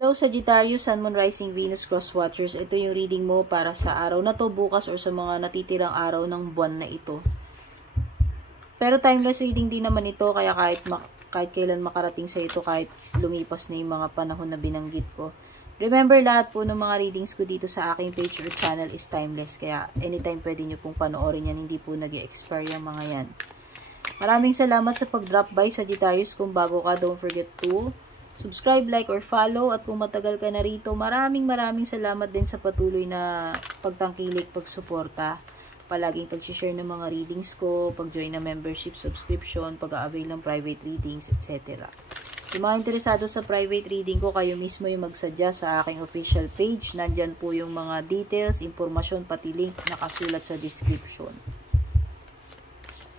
Hello Sagittarius, Sun, Moon, Rising, Venus, Cross Watchers. Ito yung reading mo para sa araw na to, bukas, or sa mga natitirang araw ng buwan na ito. Pero timeless reading din naman ito, kaya kahit kailan makarating sa ito, kahit lumipas na yung mga panahon na binanggit ko. Remember, lahat po ng mga readings ko dito sa aking page or channel is timeless. Kaya anytime pwede nyo pong panoorin yan, hindi po nag-expire yung mga yan. Maraming salamat sa pag-drop by Sagittarius. Kung bago ka, don't forget to subscribe, like, or follow. At kung matagal ka na rito, maraming salamat din sa patuloy na pagtangkilik, pagsuporta. Palaging pag-share ng mga readings ko, pag-join na membership, subscription, pag-avail ng private readings, etc. Yung mga interesado sa private reading ko, kayo mismo yung magsadya sa aking official page. Nandyan po yung mga details, impormasyon, pati link nakasulat sa description.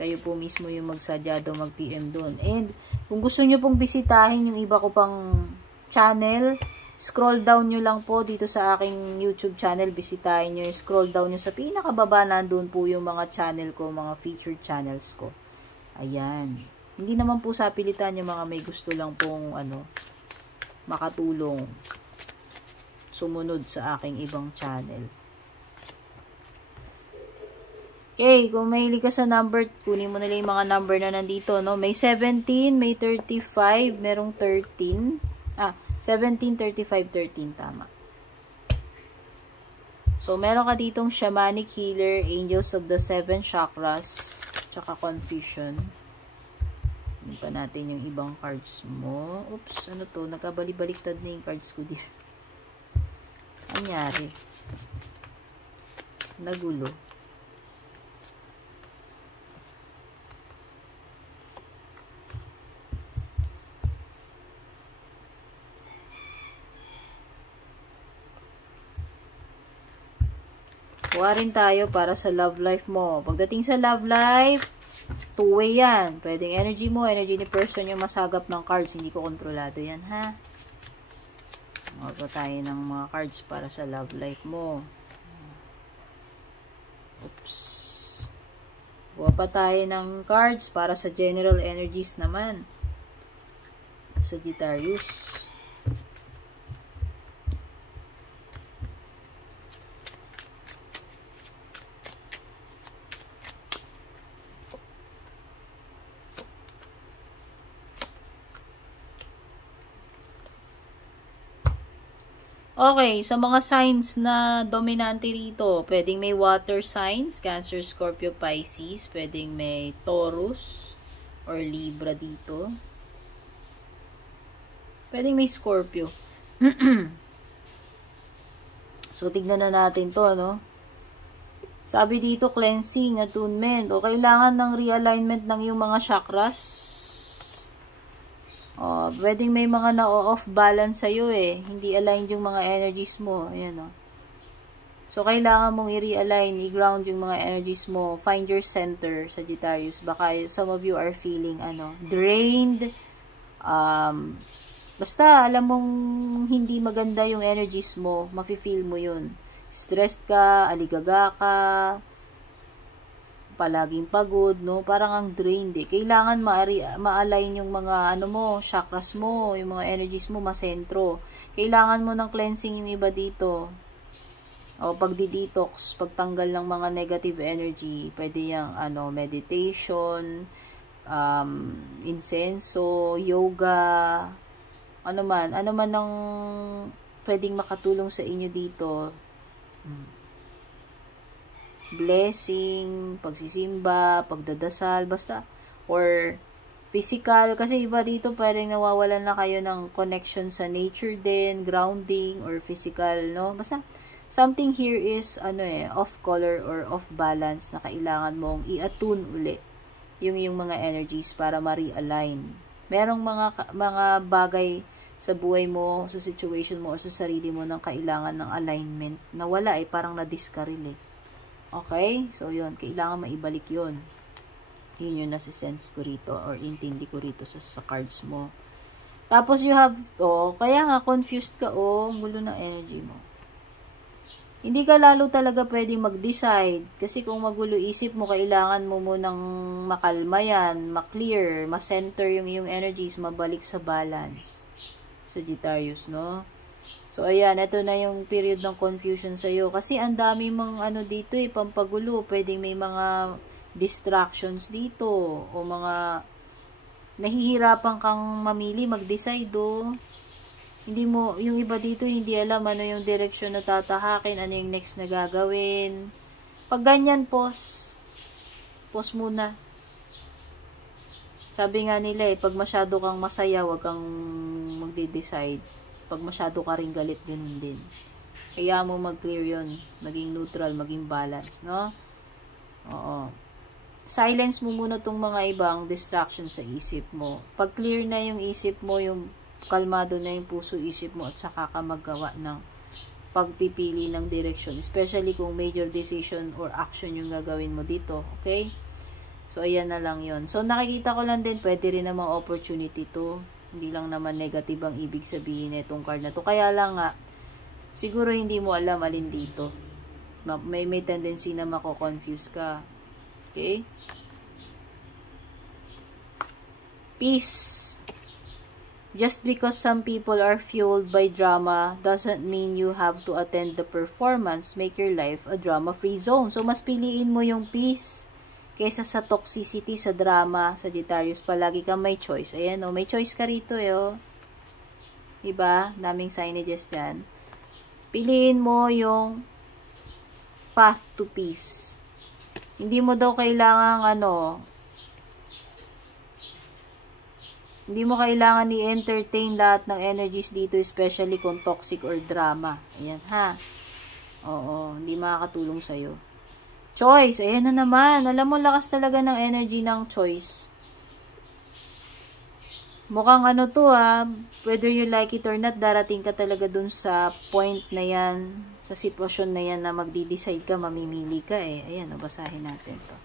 Kayo po mismo yung magsadya doon, mag-PM doon. And kung gusto nyo pong bisitahin yung iba ko pang channel, scroll down nyo lang po dito sa aking YouTube channel. Bisitahin nyo, scroll down nyo sa pinakababa, nandun po yung mga channel ko, mga featured channels ko. Ayan. Hindi naman po sa pilitan yung mga may gusto lang pong makatulong sumunod sa aking ibang channel. Okay, kung mahilig ka sa number, kunin mo na lang yung mga number na nandito, no? May 17, may 35, merong 13. 17, 35, 13, tama. So, meron ka ditong Shamanic Healer, Angels of the Seven Chakras, tsaka Confusion. Hindi pa natin yung ibang cards mo. Oops, ano to? Nagkabali-baliktad na yung cards ko dito. Anyari? Nagulo. Kuha rin tayo para sa love life mo. Pagdating sa love life, two-way yan. Pwedeng energy mo, energy ni person yung masagap ng cards. Hindi ko kontrolado yan, ha? Kuha tayo ng mga cards para sa love life mo. Oops. Kuha pa tayo ng cards para sa general energies naman. Sagittarius. Okay, sa mga signs na dominante rito, pwedeng may water signs, Cancer, Scorpio, Pisces, pwedeng may Taurus or Libra dito. Pwedeng may Scorpio. So, tignan na natin to, no? Sabi dito, cleansing, attunement, o kailangan ng realignment ng yung mga chakras. Pwedeng may mga na-off balance sa'yo eh. Hindi aligned yung mga energies mo. Ayan o. So, kailangan mong i-realign, i-ground yung mga energies mo. Find your center, Sagittarius. Baka some of you are feeling, drained. Basta, alam mong hindi maganda yung energies mo. Mafe-feel mo yun. Stressed ka, aligaga ka, palaging pagod, no? Parang ang drained eh. Kailangan ma-align yung mga chakras mo, yung mga energies mo, masentro. Kailangan mo ng cleansing yung iba dito. O pagdi-detox, pagtanggal ng mga negative energy. Pwede yung meditation, insenso, yoga, ano man ang pwedeng makatulong sa inyo dito. Blessing, pagsisimba, pagdadasal, basta, or physical, kasi iba dito pwedeng nawawalan na kayo ng connection sa nature din, grounding, or physical, no? Basta, something here is, off color or off balance na kailangan mong i-attune uli yung mga energies para ma-realign. Merong mga bagay sa buhay mo, sa situation mo, or sa sarili mo nang kailangan ng alignment na wala parang na-discarrel Okay? So, yun. Kailangan maibalik yun. Yun yung nasi-sense ko rito or intindi ko rito sa cards mo. Tapos, you have, kaya nga, confused ka, gulo ng energy mo. Hindi ka lalo talaga pwedeng mag-decide. Kasi kung magulo isip mo, kailangan mo munang makalma yan, ma-clear, ma-center yung energies, mabalik sa balance. Sagittarius, no? So, ayan, ito na yung period ng confusion sa'yo. Kasi ang dami mong ano dito pampagulo. Pwedeng may mga distractions dito. O mga nahihirapan kang mamili, mag-decide Hindi mo, yung iba dito, hindi alam ano yung direksyon na tatahakin, ano yung next na gagawin. Pag ganyan, pause. Pause muna. Sabi nga nila pag masyado kang masaya, wag kang magde-decide. Pag masyado ka rin galit, ganun din. Kaya mo mag-clear yun. Maging neutral, maging balance, no? Oo. Silence mo muna tong mga ibang distractions sa isip mo. Pag clear na yung isip mo, yung kalmado na yung puso isip mo, at saka ka maggawa ng pagpipili ng direction. Especially kung major decision or action yung gagawin mo dito. Okay? So, ayan na lang yun. So, nakikita ko lang din, pwede rin namang opportunity to. Hindi lang naman negative ang ibig sabihin itong card na to. Kaya lang nga, siguro hindi mo alam alin dito. May tendency na mako-confuse ka. Okay? Peace. Just because some people are fueled by drama doesn't mean you have to attend the performance. Make your life a drama-free zone. So, mas piliin mo yung peace kaysa sa toxicity, sa drama, sa Sagittarius. Palagi kang may choice. Ayan, may choice ka rito, Diba? Daming signages dyan. Piliin mo yung path to peace. Hindi mo daw kailangan, hindi mo kailangan i-entertain lahat ng energies dito, especially kung toxic or drama. Ayan, ha? Oo, hindi makakatulong sa'yo. Choice, ayan na naman. Alam mo, lakas talaga ng energy ng choice. Mukhang whether you like it or not, darating ka talaga dun sa point na yan, sa sitwasyon na yan na magdi-decide ka, mamimili ka Ayan, basahin natin to.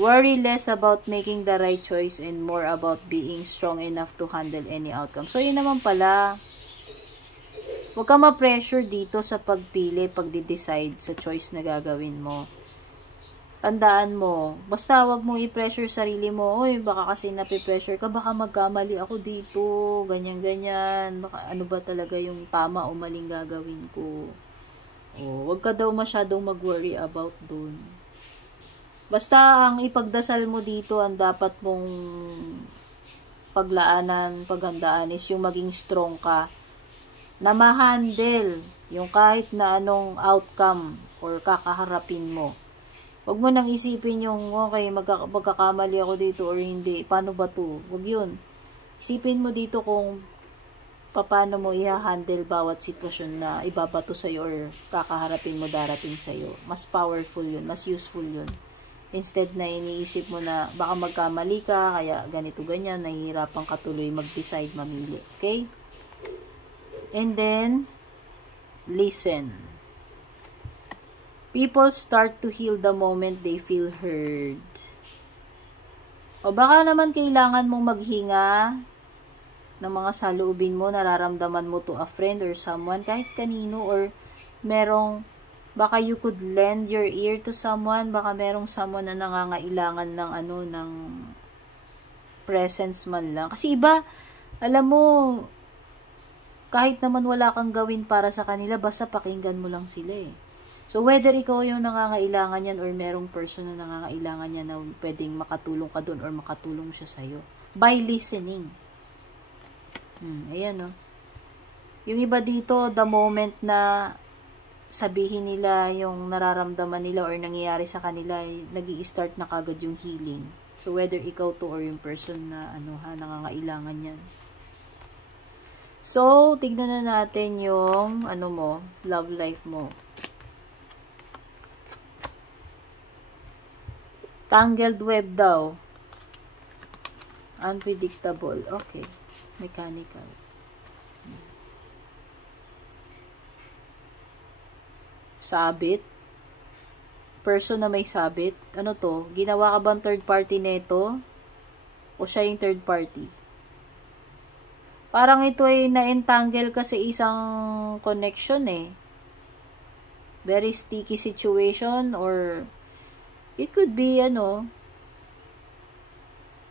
Worry less about making the right choice and more about being strong enough to handle any outcome. So, yun naman pala. Huwag ka ma-pressure dito sa pagpili, pagdi-decide sa choice na gagawin mo. Tandaan mo, basta wag mong i-pressure sarili mo, baka kasi nape-pressure ka, baka magkamali ako dito, ganyan-ganyan, baka ano ba talaga yung tama o maling gagawin ko. Wag ka daw masyadong mag-worry about dun. Basta ang ipagdasal mo dito, ang dapat mong paghandaan is yung maging strong ka, na ma-handle yung kahit na anong outcome or kakaharapin mo. Huwag mo nang isipin yung, okay, magkakamali ako dito or hindi. Paano ba to? Huwag yun. Isipin mo dito kung paano mo i-handle bawat sitwasyon na ibabato sa'yo or kakaharapin mo darating sa'yo. Mas powerful yun. Mas useful yun. Instead na iniisip mo na baka magkamali ka, kaya ganito ganyan, nahihirapan ka tuloy mag-decide, mamili. Okay? And then, listen. People start to heal the moment they feel heard. O baka naman kailangan mong maghinga ng mga saloobin mo, nararamdaman mo to a friend or someone, kahit kanino, or baka you could lend your ear to someone, baka merong someone na nangangailangan ng presence man lang. Kasi iba, alam mo, kahit naman wala kang gawin para sa kanila, basta pakinggan mo lang sila So, whether ikaw yung nangangailangan yan or merong person na nangangailangan yan na pwedeng makatulong ka dun or makatulong siya sa'yo. By listening. Ayan, Yung iba dito, the moment na sabihin nila yung nararamdaman nila or nangyayari sa kanila, nag-i-start na kagad yung healing. So, whether ikaw to or yung person na nangangailangan yan. So, tignan na natin yung love life mo. Tangled web daw. Unpredictable. Okay. Mechanical. Sabit. Person na may sabit. Ano to? Ginawa ka bang third party neto? O siya yung third party? Parang ito ay na-entangle ka sa isang connection Very sticky situation or it could be,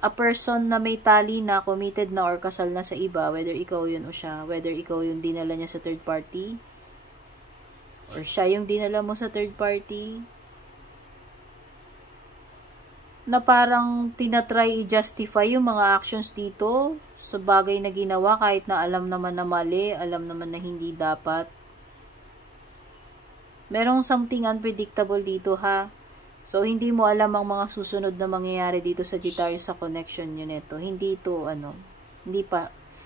a person na may tali na, committed na or kasal na sa iba, whether ikaw yun o siya, whether ikaw yung dinala niya sa third party, or siya yung dinala mo sa third party, na parang tinatry i-justify yung mga actions dito sa bagay na ginawa kahit na alam naman na mali, alam naman na hindi dapat. Merong something unpredictable dito ha. So, hindi mo alam ang mga susunod na mangyayari dito sa Sagittarius sa connection nyo neto. Hindi ito,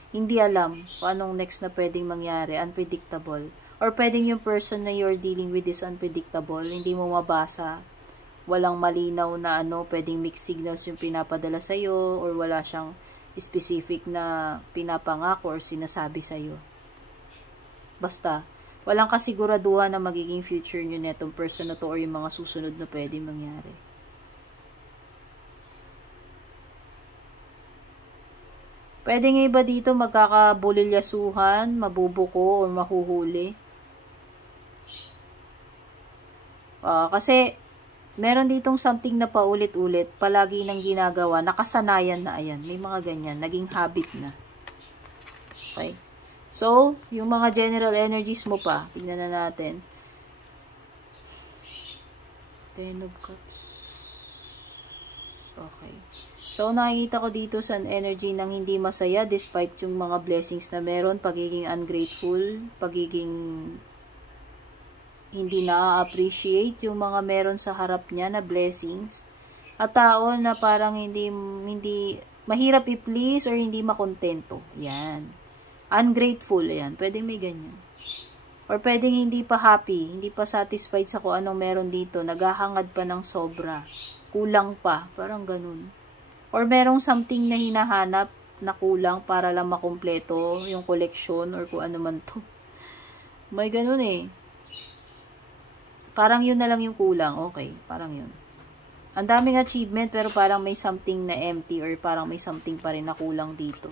hindi alam kung anong next na pwedeng mangyari. Unpredictable. Or pwedeng yung person na you're dealing with is unpredictable. Hindi mo mabasa. Walang malinaw na pwedeng mixed signals yung pinapadala sa'yo, or wala siyang specific na pinapangako or sinasabi sa'yo. Basta, walang kasiguraduhan na magiging future nyo netong person na to or yung mga susunod na pwedeng mangyari. Pwedeng iba dito magkakabulilyasuhan, mabubuko, o mahuhuli. Kasi, meron ditong something na paulit-ulit, palagi nang ginagawa, nakasanayan na, ayan, may mga ganyan, naging habit na. Okay. So, yung mga general energies mo pa, tignan na natin. Ten of Cups. Okay. So, nakikita ko dito sa energy ng hindi masaya despite yung mga blessings na meron, pagiging ungrateful, pagiging hindi na-appreciate yung mga meron sa harap niya na blessings. At tao na parang hindi mahirap i-please or hindi makontento. Yan. Ungrateful, yan. Pwedeng may ganyan. Or pwedeng hindi pa happy, hindi pa satisfied sa kung anong meron dito. Naghahangad pa ng sobra. Kulang pa. Parang ganun. Or merong something na hinahanap na kulang para lang makumpleto yung collection or kung ano man to. May ganun eh. Parang yun na lang yung kulang. Okay, parang yun. Ang daming achievement pero parang may something na empty or parang may something pa rin na kulang dito.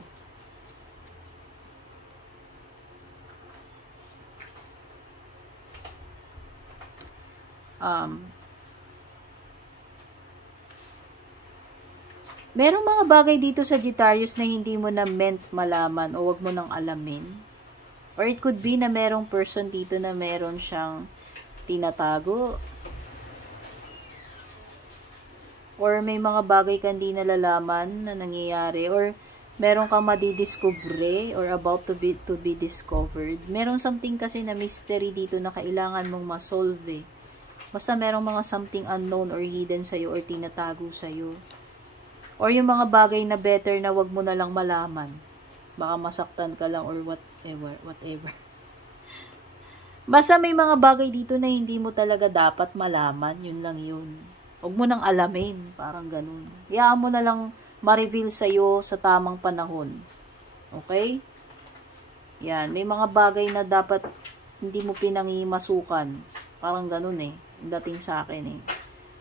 Merong mga bagay dito sa Sagittarius na hindi mo na meant malaman o wag mo nang alamin. Or it could be na merong person dito na meron siyang tinatago. Or may mga bagay kang di nalalaman na nangyayari. Or meron kang madidiscover or about to be discovered. Merong something kasi na mystery dito na kailangan mong masolve. Basta merong mga something unknown or hidden sa'yo or tinatago sa'yo. Or yung mga bagay na better na wag mo na lang malaman. Baka masaktan ka lang or whatever. Basta may mga bagay dito na hindi mo talaga dapat malaman. Yun lang yun. Huwag mo nang alamin. Parang ganun. Hayaan mo na lang ma-reveal sa'yo sa tamang panahon. Okay? Yan. May mga bagay na dapat hindi mo pinangimasukan. Parang ganun eh. Yung dating sa akin eh.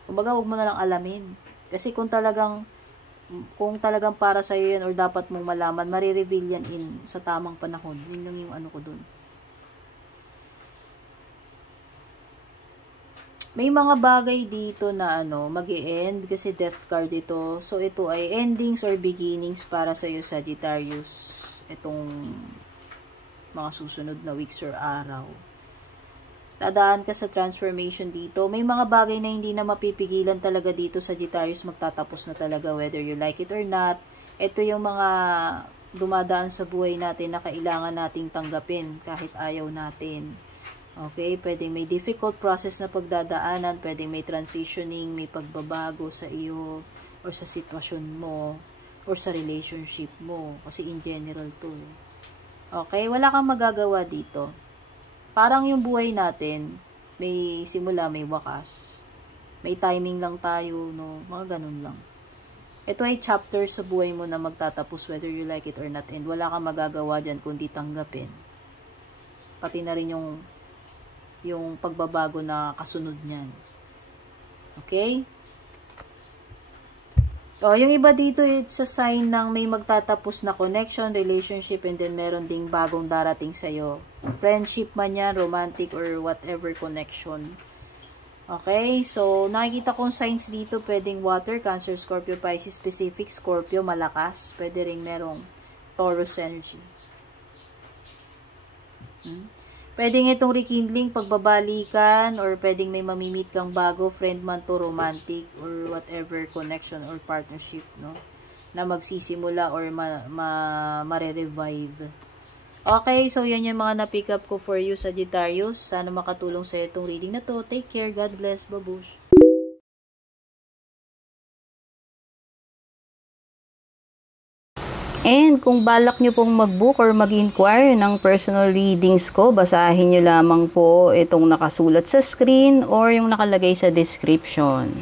Kumbaga, huwag mo na lang alamin. Kasi kung talagang para sa'yo yan or dapat mong malaman, marireveal yan sa tamang panahon. Yun lang yung ano ko dun. May mga bagay dito na mag-e-end kasi death card ito. So, ito ay endings or beginnings para sa'yo, Sagittarius. Itong mga susunod na weeks or araw. Dadaan ka sa transformation dito. May mga bagay na hindi na mapipigilan talaga dito, Sagittarius, magtatapos na talaga whether you like it or not. Ito yung mga dumadaan sa buhay natin na kailangan nating tanggapin kahit ayaw natin. Okay? Pwedeng may difficult process na pagdadaanan, pwedeng may transitioning, may pagbabago sa iyo or sa sitwasyon mo or sa relationship mo. Kasi in general to. Okay? Wala kang magagawa dito. Parang yung buhay natin, may simula, may wakas. May timing lang tayo, no? Mga ganun lang. Ito ay chapter sa buhay mo na magtatapos whether you like it or not. And wala kang magagawa dyan kundi tanggapin. Pati na rin yung pagbabago na kasunod niyan. Okay? O, yung iba dito, it's a sign ng may magtatapos na connection, relationship, and then meron ding bagong darating sa'yo. Friendship man yan, romantic, or whatever connection. Okay, so nakikita kong signs dito, pwedeng water, Cancer, Scorpio, Pisces, specific, Scorpio, malakas. Pwede rin merong Taurus energy. Pwedeng itong rekindling, pagbabalikan, or pwedeng may mamimit kang bago, friend man to, romantic, or whatever connection or partnership, no? Na magsisimula or mare-revive. Okay, so yan yung mga na-pick up ko for you, Sagittarius. Sana makatulong sa itong reading na to. Take care. God bless. Babush. And kung balak nyo pong mag-book or mag-inquire ng personal readings ko, basahin nyo lamang po itong nakasulat sa screen or yung nakalagay sa description.